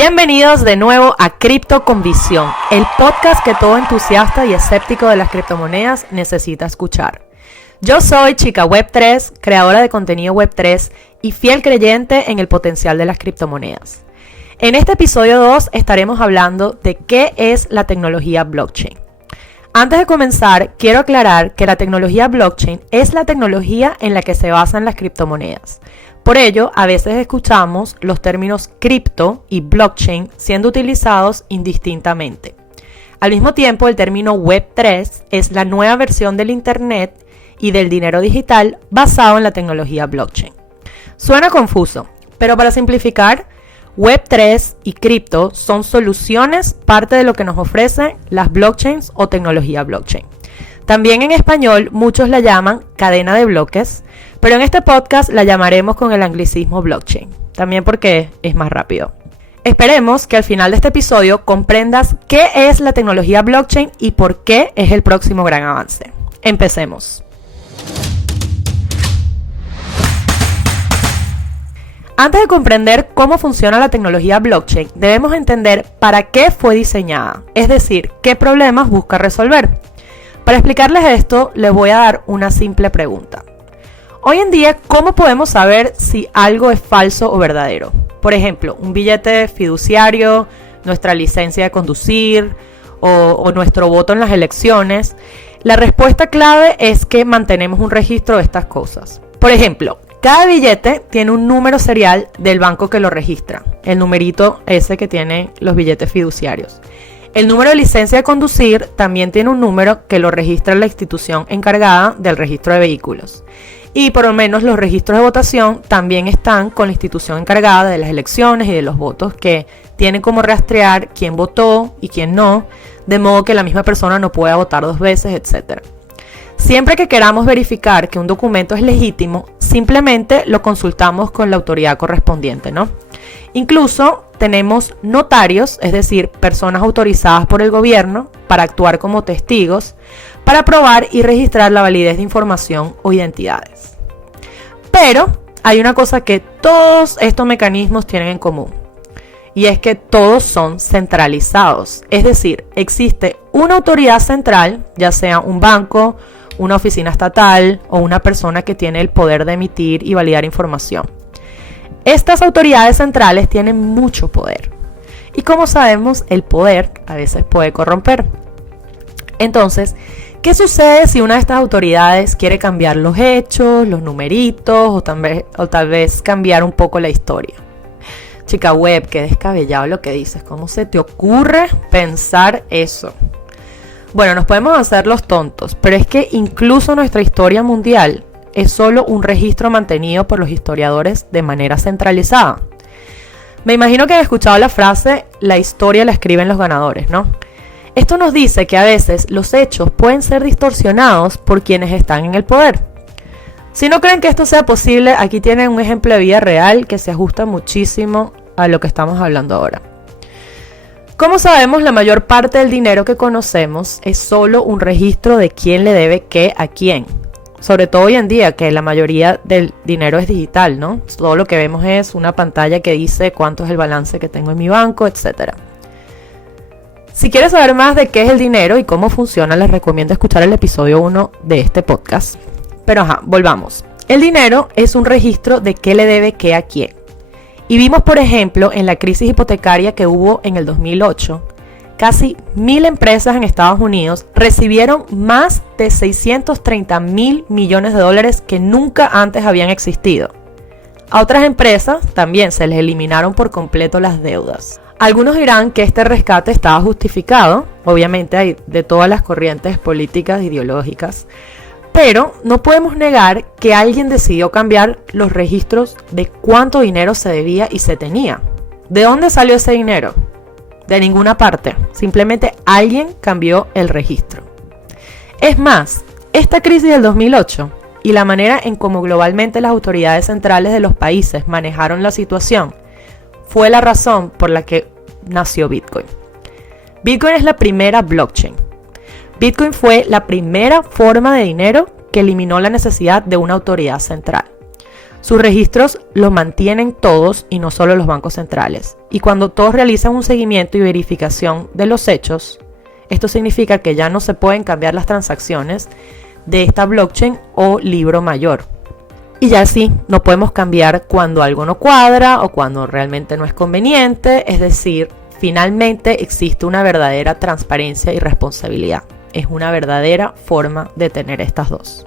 Bienvenidos de nuevo a Cripto con Visión, el podcast que todo entusiasta y escéptico de las criptomonedas necesita escuchar. Yo soy Chica Web3, creadora de contenido Web3 y fiel creyente en el potencial de las criptomonedas. En este episodio 2 estaremos hablando de qué es la tecnología blockchain. Antes de comenzar, quiero aclarar que la tecnología blockchain es la tecnología en la que se basan las criptomonedas. Por ello, a veces escuchamos los términos cripto y blockchain siendo utilizados indistintamente. Al mismo tiempo, el término Web3 es la nueva versión del Internet y del dinero digital basado en la tecnología blockchain. Suena confuso, pero para simplificar, Web3 y cripto son soluciones, parte de lo que nos ofrecen las blockchains o tecnología blockchain. También en español muchos la llaman cadena de bloques, pero en este podcast la llamaremos con el anglicismo blockchain, también porque es más rápido. Esperemos que al final de este episodio comprendas qué es la tecnología blockchain y por qué es el próximo gran avance. Empecemos. Antes de comprender cómo funciona la tecnología blockchain, debemos entender para qué fue diseñada, es decir, qué problemas busca resolver. Para explicarles esto, les voy a dar una simple pregunta. Hoy en día, ¿cómo podemos saber si algo es falso o verdadero? Por ejemplo, un billete fiduciario, nuestra licencia de conducir o nuestro voto en las elecciones. La respuesta clave es que mantenemos un registro de estas cosas. Por ejemplo, cada billete tiene un número serial del banco que lo registra, el numerito ese que tienen los billetes fiduciarios. El número de licencia de conducir también tiene un número que lo registra la institución encargada del registro de vehículos. Y por lo menos los registros de votación también están con la institución encargada de las elecciones y de los votos, que tienen como rastrear quién votó y quién no, de modo que la misma persona no pueda votar dos veces, etc. Siempre que queramos verificar que un documento es legítimo, simplemente lo consultamos con la autoridad correspondiente, ¿no? Incluso tenemos notarios, es decir, personas autorizadas por el gobierno para actuar como testigos, para probar y registrar la validez de información o identidades. Pero hay una cosa que todos estos mecanismos tienen en común, y es que todos son centralizados, es decir, existe una autoridad central, ya sea un banco, una oficina estatal o una persona que tiene el poder de emitir y validar información. Estas autoridades centrales tienen mucho poder y, como sabemos, el poder a veces puede corromper. Entonces, ¿qué sucede si una de estas autoridades quiere cambiar los hechos, los numeritos o tal vez cambiar un poco la historia? Chica web, qué descabellado lo que dices. ¿Cómo se te ocurre pensar eso? Bueno, nos podemos hacer los tontos, pero es que incluso nuestra historia mundial es solo un registro mantenido por los historiadores de manera centralizada. Me imagino que han escuchado la frase, la historia la escriben los ganadores, ¿no? Esto nos dice que a veces los hechos pueden ser distorsionados por quienes están en el poder. Si no creen que esto sea posible, aquí tienen un ejemplo de vida real que se ajusta muchísimo a lo que estamos hablando ahora. Como sabemos, la mayor parte del dinero que conocemos es solo un registro de quién le debe qué a quién. Sobre todo hoy en día, que la mayoría del dinero es digital, ¿no? Todo lo que vemos es una pantalla que dice cuánto es el balance que tengo en mi banco, etc. Si quieres saber más de qué es el dinero y cómo funciona, les recomiendo escuchar el episodio 1 de este podcast. Pero volvamos. El dinero es un registro de qué le debe qué a quién. Y vimos, por ejemplo, en la crisis hipotecaria que hubo en el 2008, casi 1.000 empresas en Estados Unidos recibieron más de 630.000 millones de dólares que nunca antes habían existido. A otras empresas también se les eliminaron por completo las deudas. Algunos dirán que este rescate estaba justificado, obviamente hay de todas las corrientes políticas e ideológicas, pero no podemos negar que alguien decidió cambiar los registros de cuánto dinero se debía y se tenía. ¿De dónde salió ese dinero? De ninguna parte, simplemente alguien cambió el registro. Es más, esta crisis del 2008 y la manera en cómo globalmente las autoridades centrales de los países manejaron la situación fue la razón por la que nació Bitcoin. Bitcoin es la primera blockchain. Bitcoin fue la primera forma de dinero que eliminó la necesidad de una autoridad central. Sus registros los mantienen todos y no solo los bancos centrales. Y cuando todos realizan un seguimiento y verificación de los hechos, esto significa que ya no se pueden cambiar las transacciones de esta blockchain o libro mayor. Y ya sí, no podemos cambiar cuando algo no cuadra o cuando realmente no es conveniente. Es decir, finalmente existe una verdadera transparencia y responsabilidad. Es una verdadera forma de tener estas dos.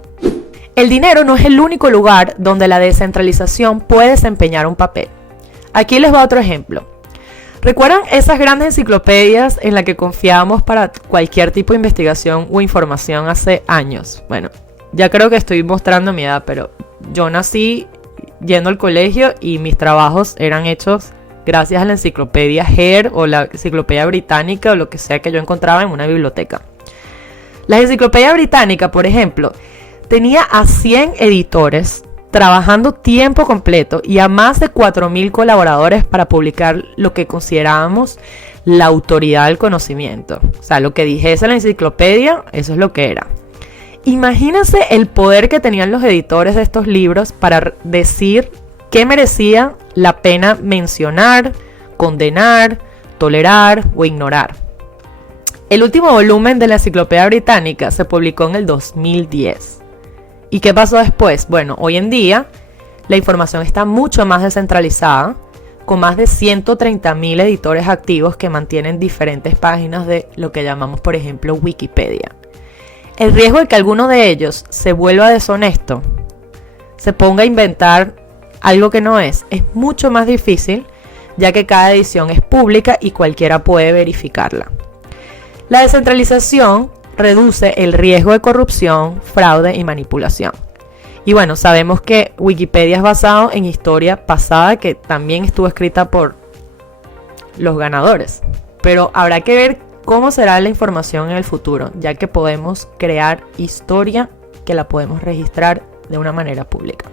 El dinero no es el único lugar donde la descentralización puede desempeñar un papel. Aquí les va otro ejemplo. ¿Recuerdan esas grandes enciclopedias en las que confiábamos para cualquier tipo de investigación o información hace años? Bueno, ya creo que estoy mostrando mi edad, pero yo nací yendo al colegio y mis trabajos eran hechos gracias a la enciclopedia Hare o la enciclopedia británica o lo que sea que yo encontraba en una biblioteca. La enciclopedia británica, por ejemplo, tenía a 100 editores trabajando tiempo completo y a más de 4.000 colaboradores para publicar lo que considerábamos la autoridad del conocimiento. O sea, lo que dijese la enciclopedia, eso es lo que era. Imagínense el poder que tenían los editores de estos libros para decir qué merecía la pena mencionar, condenar, tolerar o ignorar. El último volumen de la enciclopedia británica se publicó en el 2010. ¿Y qué pasó después? Bueno, hoy en día la información está mucho más descentralizada, con más de 130.000 editores activos que mantienen diferentes páginas de lo que llamamos, por ejemplo, Wikipedia. El riesgo de que alguno de ellos se vuelva deshonesto, se ponga a inventar algo que no es mucho más difícil, ya que cada edición es pública y cualquiera puede verificarla. La descentralización reduce el riesgo de corrupción, fraude y manipulación. Y bueno, sabemos que Wikipedia es basado en historia pasada que también estuvo escrita por los ganadores. Pero habrá que ver cómo será la información en el futuro, ya que podemos crear historia que la podemos registrar de una manera pública.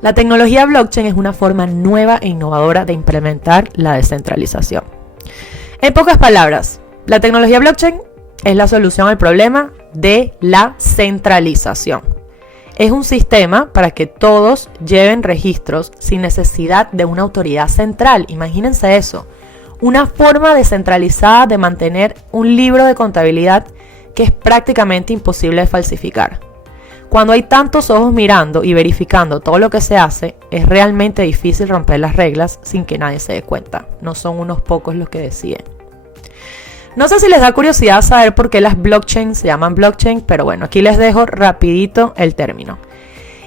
La tecnología blockchain es una forma nueva e innovadora de implementar la descentralización. En pocas palabras, la tecnología blockchain es la solución al problema de la centralización. Es un sistema para que todos lleven registros sin necesidad de una autoridad central. Imagínense eso. Una forma descentralizada de mantener un libro de contabilidad que es prácticamente imposible de falsificar. Cuando hay tantos ojos mirando y verificando todo lo que se hace, es realmente difícil romper las reglas sin que nadie se dé cuenta. No son unos pocos los que deciden. No sé si les da curiosidad saber por qué las blockchains se llaman blockchain, pero bueno, aquí les dejo rapidito el término.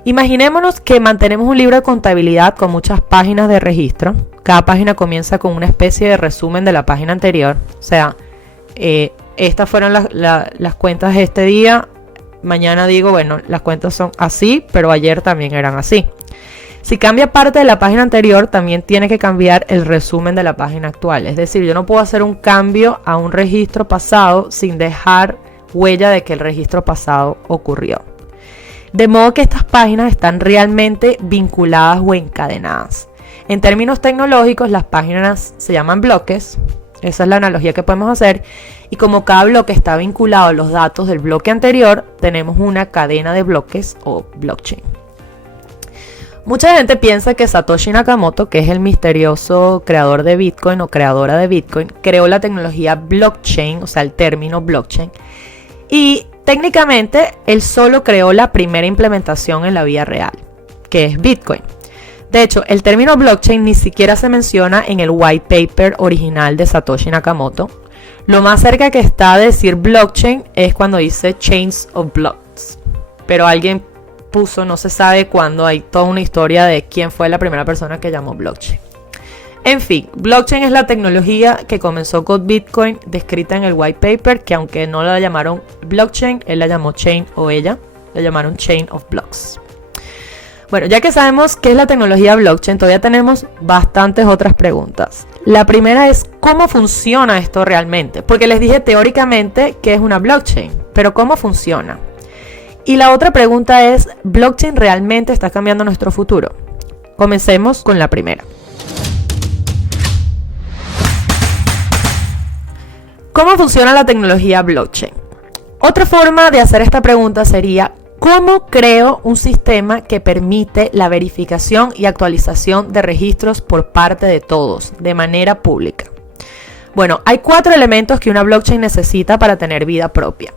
Imaginémonos que mantenemos un libro de contabilidad con muchas páginas de registro. Cada página comienza con una especie de resumen de la página anterior. O sea, estas fueron las cuentas de este día. Mañana digo, bueno, las cuentas son así, pero ayer también eran así. Si cambia parte de la página anterior, también tiene que cambiar el resumen de la página actual. Es decir, yo no puedo hacer un cambio a un registro pasado sin dejar huella de que el registro pasado ocurrió. De modo que estas páginas están realmente vinculadas o encadenadas. En términos tecnológicos, las páginas se llaman bloques. Esa es la analogía que podemos hacer. Y como cada bloque está vinculado a los datos del bloque anterior, tenemos una cadena de bloques o blockchain. Mucha gente piensa que Satoshi Nakamoto, que es el misterioso creador de Bitcoin o creadora de Bitcoin, creó la tecnología blockchain, o sea, el término blockchain. Y técnicamente, él solo creó la primera implementación en la vida real, que es Bitcoin. De hecho, el término blockchain ni siquiera se menciona en el white paper original de Satoshi Nakamoto. Lo más cerca que está de decir blockchain es cuando dice chains of blocks. Pero alguien puso, no se sabe cuándo, hay toda una historia de quién fue la primera persona que llamó blockchain. En fin, blockchain es la tecnología que comenzó con Bitcoin, descrita en el white paper, que aunque no la llamaron blockchain, él la llamó chain o ella, la llamaron chain of blocks. Bueno, ya que sabemos qué es la tecnología blockchain, todavía tenemos bastantes otras preguntas. La primera es, ¿cómo funciona esto realmente? Porque les dije teóricamente que es una blockchain, pero ¿cómo funciona? Y la otra pregunta es, ¿blockchain realmente está cambiando nuestro futuro? Comencemos con la primera. ¿Cómo funciona la tecnología blockchain? Otra forma de hacer esta pregunta sería, ¿Cómo creo un sistema que permite la verificación y actualización de registros por parte de todos, de manera pública? Bueno, hay 4 elementos que una blockchain necesita para tener vida propia.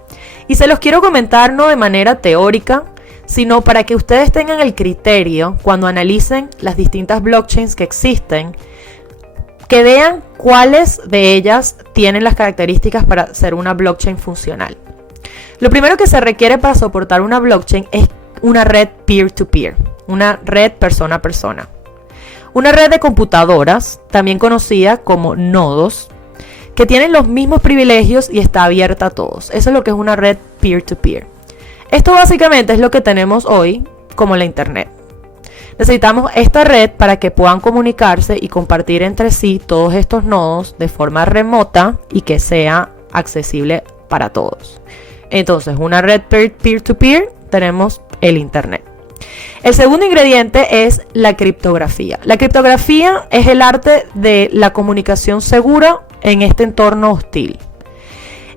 Y se los quiero comentar no de manera teórica, sino para que ustedes tengan el criterio cuando analicen las distintas blockchains que existen, que vean cuáles de ellas tienen las características para ser una blockchain funcional. Lo primero que se requiere para soportar una blockchain es una red peer-to-peer, una red persona a persona. Una red de computadoras, también conocida como nodos, que tienen los mismos privilegios y está abierta a todos. Eso es lo que es una red peer-to-peer. Esto básicamente es lo que tenemos hoy como la Internet. Necesitamos esta red para que puedan comunicarse y compartir entre sí todos estos nodos de forma remota y que sea accesible para todos. Entonces, una red peer-to-peer, tenemos el Internet. El segundo ingrediente es la criptografía. La criptografía es el arte de la comunicación segura en este entorno hostil.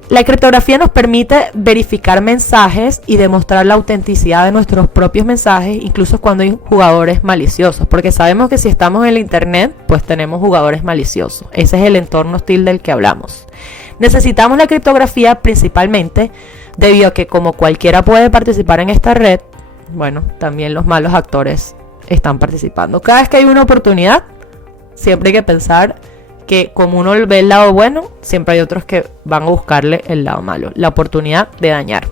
La criptografía nos permite verificar mensajes y demostrar la autenticidad de nuestros propios mensajes, incluso cuando hay jugadores maliciosos, porque sabemos que si estamos en el Internet, pues tenemos jugadores maliciosos. Ese es el entorno hostil del que hablamos. Necesitamos la criptografía principalmente debido a que como cualquiera puede participar en esta red, bueno, también los malos actores están participando. Cada vez que hay una oportunidad, siempre hay que pensar que como uno ve el lado bueno, siempre hay otros que van a buscarle el lado malo, la oportunidad de dañar.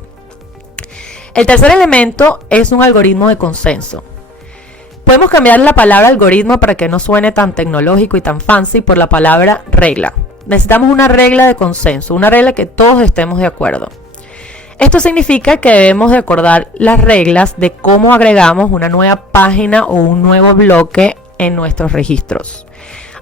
El tercer elemento es un algoritmo de consenso. Podemos cambiar la palabra algoritmo para que no suene tan tecnológico y tan fancy por la palabra regla. Necesitamos una regla de consenso, una regla que todos estemos de acuerdo. Esto significa que debemos de acordar las reglas de cómo agregamos una nueva página o un nuevo bloque en nuestros registros.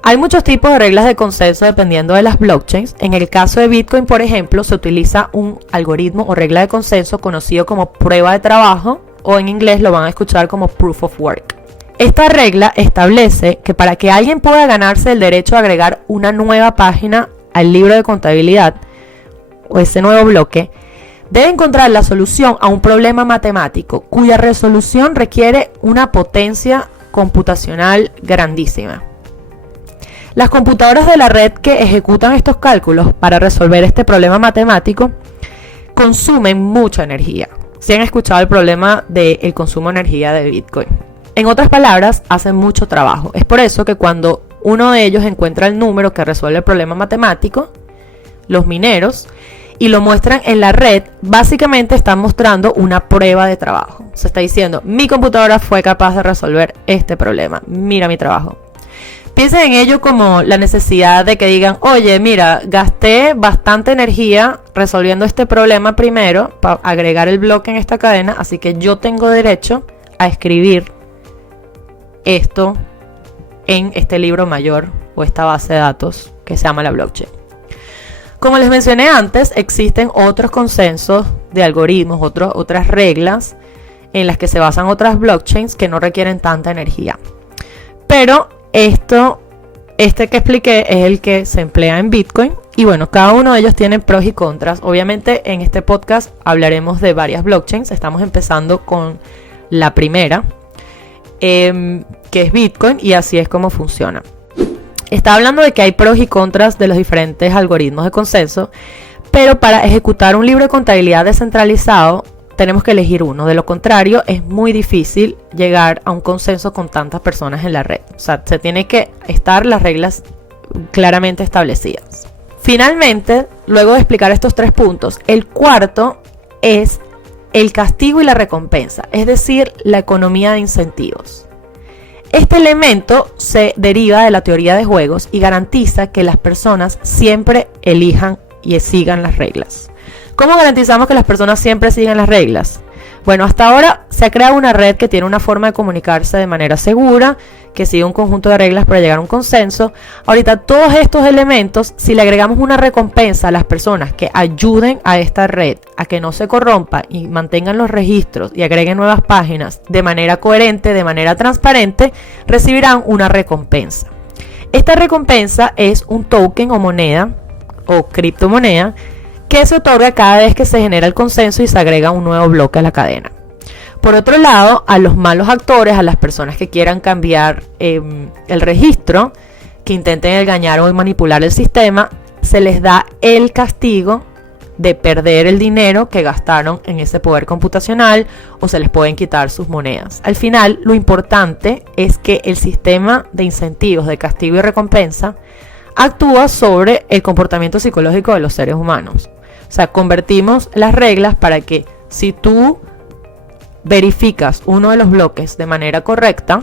Hay muchos tipos de reglas de consenso dependiendo de las blockchains. En el caso de Bitcoin, por ejemplo, se utiliza un algoritmo o regla de consenso conocido como prueba de trabajo, o en inglés lo van a escuchar como proof of work. Esta regla establece que para que alguien pueda ganarse el derecho a agregar una nueva página al libro de contabilidad o ese nuevo bloque, debe encontrar la solución a un problema matemático cuya resolución requiere una potencia computacional grandísima. Las computadoras de la red que ejecutan estos cálculos para resolver este problema matemático consumen mucha energía. Si han escuchado el problema del consumo de energía de Bitcoin. En otras palabras, hacen mucho trabajo. Es por eso que cuando uno de ellos encuentra el número que resuelve el problema matemático, los mineros, y lo muestran en la red, básicamente están mostrando una prueba de trabajo. Se está diciendo, mi computadora fue capaz de resolver este problema. Mira mi trabajo. Piensen en ello como la necesidad de que digan, oye, mira, gasté bastante energía resolviendo este problema primero para agregar el bloque en esta cadena, así que yo tengo derecho a escribir esto en este libro mayor o esta base de datos que se llama la blockchain. Como les mencioné antes, existen otros consensos de algoritmos, otras reglas en las que se basan otras blockchains que no requieren tanta energía. Pero este que expliqué es el que se emplea en Bitcoin. Y bueno, cada uno de ellos tiene pros y contras. Obviamente en este podcast hablaremos de varias blockchains. Estamos empezando con la primera, que es Bitcoin, y así es como funciona. Está hablando de que hay pros y contras de los diferentes algoritmos de consenso, pero para ejecutar un libro de contabilidad descentralizado tenemos que elegir uno. De lo contrario, es muy difícil llegar a un consenso con tantas personas en la red. O sea, se tiene que estar las reglas claramente establecidas. Finalmente, luego de explicar estos 3 puntos, el cuarto es el castigo y la recompensa, es decir, la economía de incentivos. Este elemento se deriva de la teoría de juegos y garantiza que las personas siempre elijan y sigan las reglas. ¿Cómo garantizamos que las personas siempre sigan las reglas? Bueno, hasta ahora se ha creado una red que tiene una forma de comunicarse de manera segura, que sigue un conjunto de reglas para llegar a un consenso. Ahorita todos estos elementos, si le agregamos una recompensa a las personas que ayuden a esta red a que no se corrompa y mantengan los registros y agreguen nuevas páginas de manera coherente, de manera transparente, recibirán una recompensa. Esta recompensa es un token o moneda o criptomoneda que se otorga cada vez que se genera el consenso y se agrega un nuevo bloque a la cadena. Por otro lado, a los malos actores, a las personas que quieran cambiar el registro, que intenten engañar o manipular el sistema, se les da el castigo de perder el dinero que gastaron en ese poder computacional o se les pueden quitar sus monedas. Al final, lo importante es que el sistema de incentivos, de castigo y recompensa actúa sobre el comportamiento psicológico de los seres humanos. O sea, convertimos las reglas para que si tú verificas uno de los bloques de manera correcta,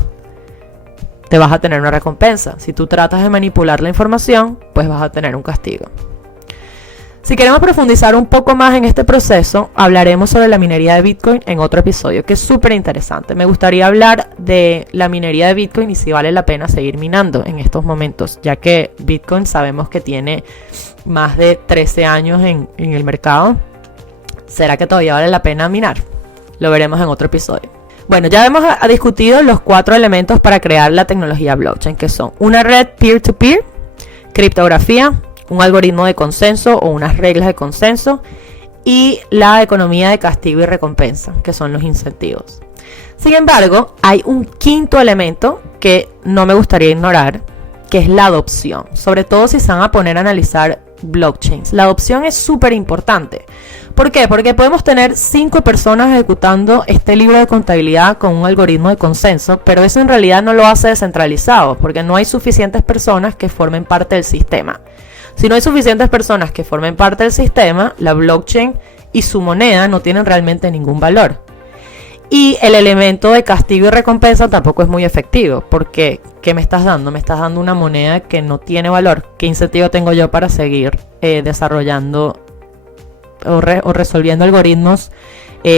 te vas a tener una recompensa. Si tú tratas de manipular la información, pues vas a tener un castigo. Si queremos profundizar un poco más en este proceso, hablaremos sobre la minería de Bitcoin en otro episodio, que es súper interesante. Me gustaría hablar de la minería de Bitcoin y si vale la pena seguir minando en estos momentos, ya que Bitcoin sabemos que tiene más de 13 años en el mercado. ¿Será que todavía vale la pena minar? Lo veremos en otro episodio. Bueno, ya hemos discutido los 4 elementos para crear la tecnología blockchain, que son una red peer-to-peer, criptografía, un algoritmo de consenso o unas reglas de consenso y la economía de castigo y recompensa, que son los incentivos. Sin embargo, hay un quinto elemento que no me gustaría ignorar, que es la adopción, sobre todo si se van a poner a analizar blockchains. La adopción es súper importante. ¿Por qué? Porque podemos tener 5 personas ejecutando este libro de contabilidad con un algoritmo de consenso, pero eso en realidad no lo hace descentralizado, porque no hay suficientes personas que formen parte del sistema. Si no hay suficientes personas que formen parte del sistema, la blockchain y su moneda no tienen realmente ningún valor. Y el elemento de castigo y recompensa tampoco es muy efectivo, porque ¿qué me estás dando? Me estás dando una moneda que no tiene valor. ¿Qué incentivo tengo yo para seguir desarrollando o resolviendo algoritmos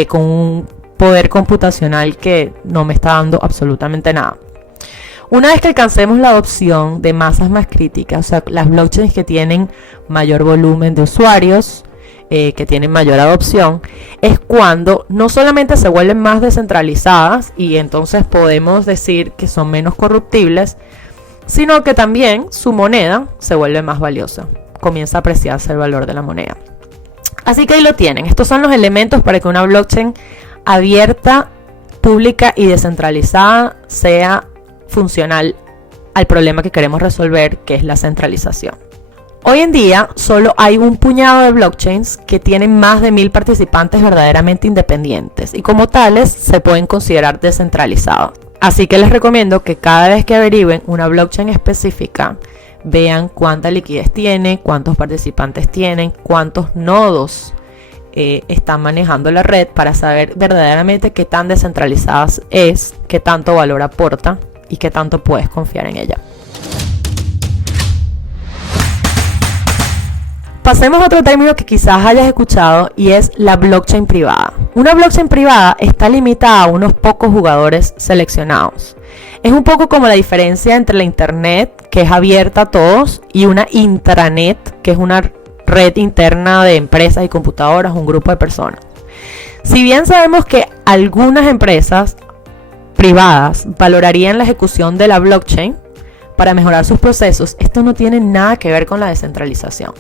con un poder computacional que no me está dando absolutamente nada? Una vez que alcancemos la adopción de masas más críticas, o sea, las blockchains que tienen mayor volumen de usuarios, que tienen mayor adopción, es cuando no solamente se vuelven más descentralizadas y entonces podemos decir que son menos corruptibles, sino que también su moneda se vuelve más valiosa, comienza a apreciarse el valor de la moneda. Así que ahí lo tienen, estos son los elementos para que una blockchain abierta, pública y descentralizada sea funcional al problema que queremos resolver, que es la centralización. Hoy en día solo hay un puñado de blockchains que tienen más de 1000 participantes verdaderamente independientes y como tales se pueden considerar descentralizados. Así que les recomiendo que cada vez que averigüen una blockchain específica, vean cuánta liquidez tiene, cuántos participantes tienen, cuántos nodos están manejando la red para saber verdaderamente qué tan descentralizada es, qué tanto valor aporta y qué tanto puedes confiar en ella. Pasemos a otro término que quizás hayas escuchado y es la blockchain privada. Una blockchain privada está limitada a unos pocos jugadores seleccionados. Es un poco como la diferencia entre la internet, que es abierta a todos, y una intranet, que es una red interna de empresas y computadoras, un grupo de personas. Si bien sabemos que algunas empresas privadas valorarían la ejecución de la blockchain para mejorar sus procesos, esto no tiene nada que ver con la descentralización.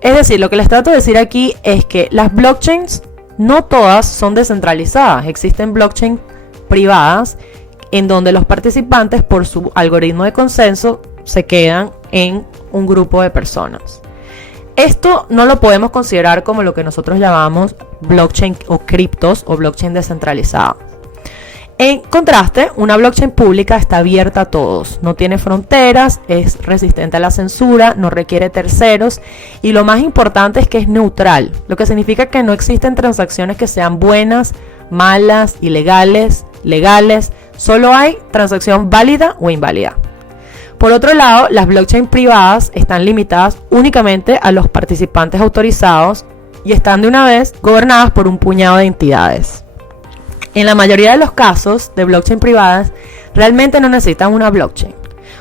Es decir, lo que les trato de decir aquí es que las blockchains no todas son descentralizadas. Existen blockchains privadas en donde los participantes por su algoritmo de consenso se quedan en un grupo de personas. Esto no lo podemos considerar como lo que nosotros llamamos blockchain o criptos o blockchain descentralizada. En contraste, una blockchain pública está abierta a todos, no tiene fronteras, es resistente a la censura, no requiere terceros y lo más importante es que es neutral, lo que significa que no existen transacciones que sean buenas, malas, ilegales, legales, solo hay transacción válida o inválida. Por otro lado, las blockchain privadas están limitadas únicamente a los participantes autorizados y están de una vez gobernadas por un puñado de entidades. En la mayoría de los casos de blockchain privadas, realmente no necesitan una blockchain.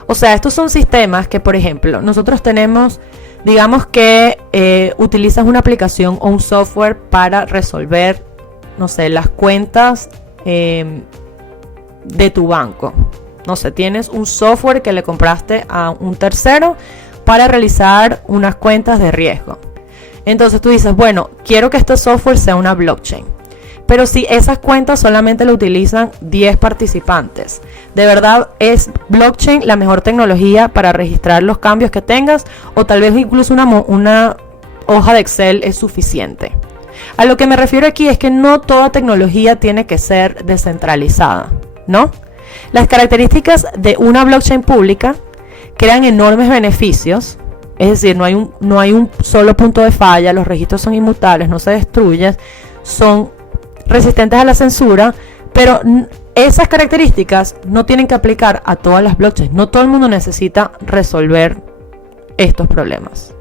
O sea, estos son sistemas que, por ejemplo, nosotros tenemos, digamos que utilizas una aplicación o un software para resolver, no sé, las cuentas de tu banco. No sé, tienes un software que le compraste a un tercero para realizar unas cuentas de riesgo. Entonces tú dices, bueno, quiero que este software sea una blockchain. Pero si esas cuentas solamente lo utilizan 10 participantes, ¿de verdad es blockchain la mejor tecnología para registrar los cambios que tengas? O tal vez incluso una hoja de Excel es suficiente. A lo que me refiero aquí es que no toda tecnología tiene que ser descentralizada, ¿no? Las características de una blockchain pública crean enormes beneficios, es decir, no hay un solo punto de falla, los registros son inmutables, no se destruyen, son resistentes a la censura, pero esas características no tienen que aplicar a todas las blockchains. No todo el mundo necesita resolver estos problemas.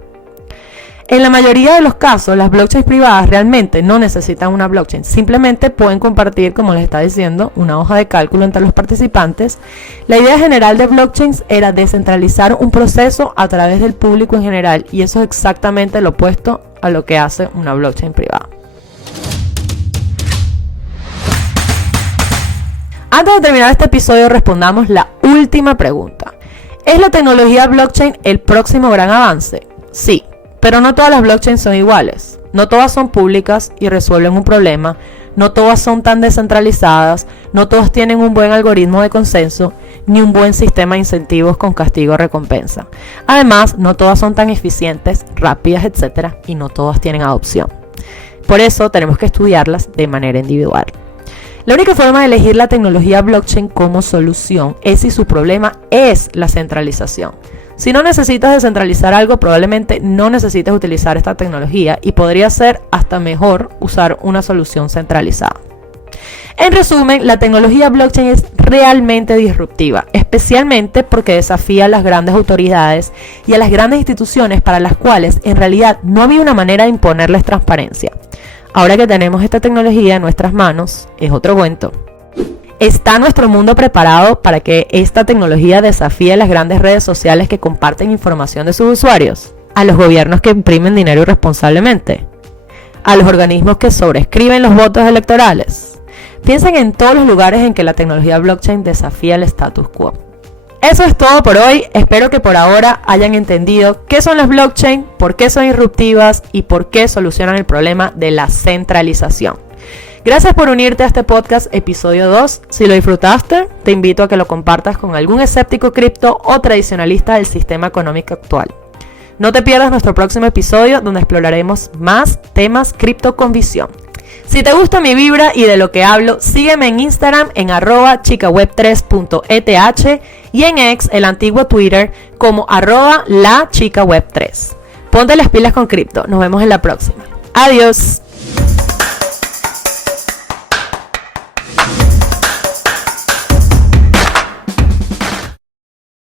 En la mayoría de los casos, las blockchains privadas realmente no necesitan una blockchain. Simplemente pueden compartir, como les está diciendo, una hoja de cálculo entre los participantes. La idea general de blockchains era descentralizar un proceso a través del público en general, y eso es exactamente lo opuesto a lo que hace una blockchain privada. Antes de terminar este episodio, respondamos la última pregunta. ¿Es la tecnología blockchain el próximo gran avance? Sí, pero no todas las blockchains son iguales. No todas son públicas y resuelven un problema. No todas son tan descentralizadas. No todas tienen un buen algoritmo de consenso, ni un buen sistema de incentivos con castigo-recompensa. Además, no todas son tan eficientes, rápidas, etc. Y no todas tienen adopción. Por eso tenemos que estudiarlas de manera individual. La única forma de elegir la tecnología blockchain como solución es si su problema es la centralización. Si no necesitas descentralizar algo, probablemente no necesites utilizar esta tecnología y podría ser hasta mejor usar una solución centralizada. En resumen, la tecnología blockchain es realmente disruptiva, especialmente porque desafía a las grandes autoridades y a las grandes instituciones para las cuales en realidad no había una manera de imponerles transparencia. Ahora que tenemos esta tecnología en nuestras manos, es otro cuento. ¿Está nuestro mundo preparado para que esta tecnología desafíe a las grandes redes sociales que comparten información de sus usuarios? ¿A los gobiernos que imprimen dinero irresponsablemente? ¿A los organismos que sobrescriben los votos electorales? Piensen en todos los lugares en que la tecnología blockchain desafía el status quo. Eso es todo por hoy. Espero que por ahora hayan entendido qué son las blockchain, por qué son disruptivas y por qué solucionan el problema de la centralización. Gracias por unirte a este podcast episodio 2. Si lo disfrutaste, te invito a que lo compartas con algún escéptico cripto o tradicionalista del sistema económico actual. No te pierdas nuestro próximo episodio donde exploraremos más temas cripto con visión. Si te gusta mi vibra y de lo que hablo, sígueme en Instagram en @chicaweb3.eth y en X, el antiguo Twitter, como @lachicaweb3. Ponte las pilas con cripto. Nos vemos en la próxima. Adiós.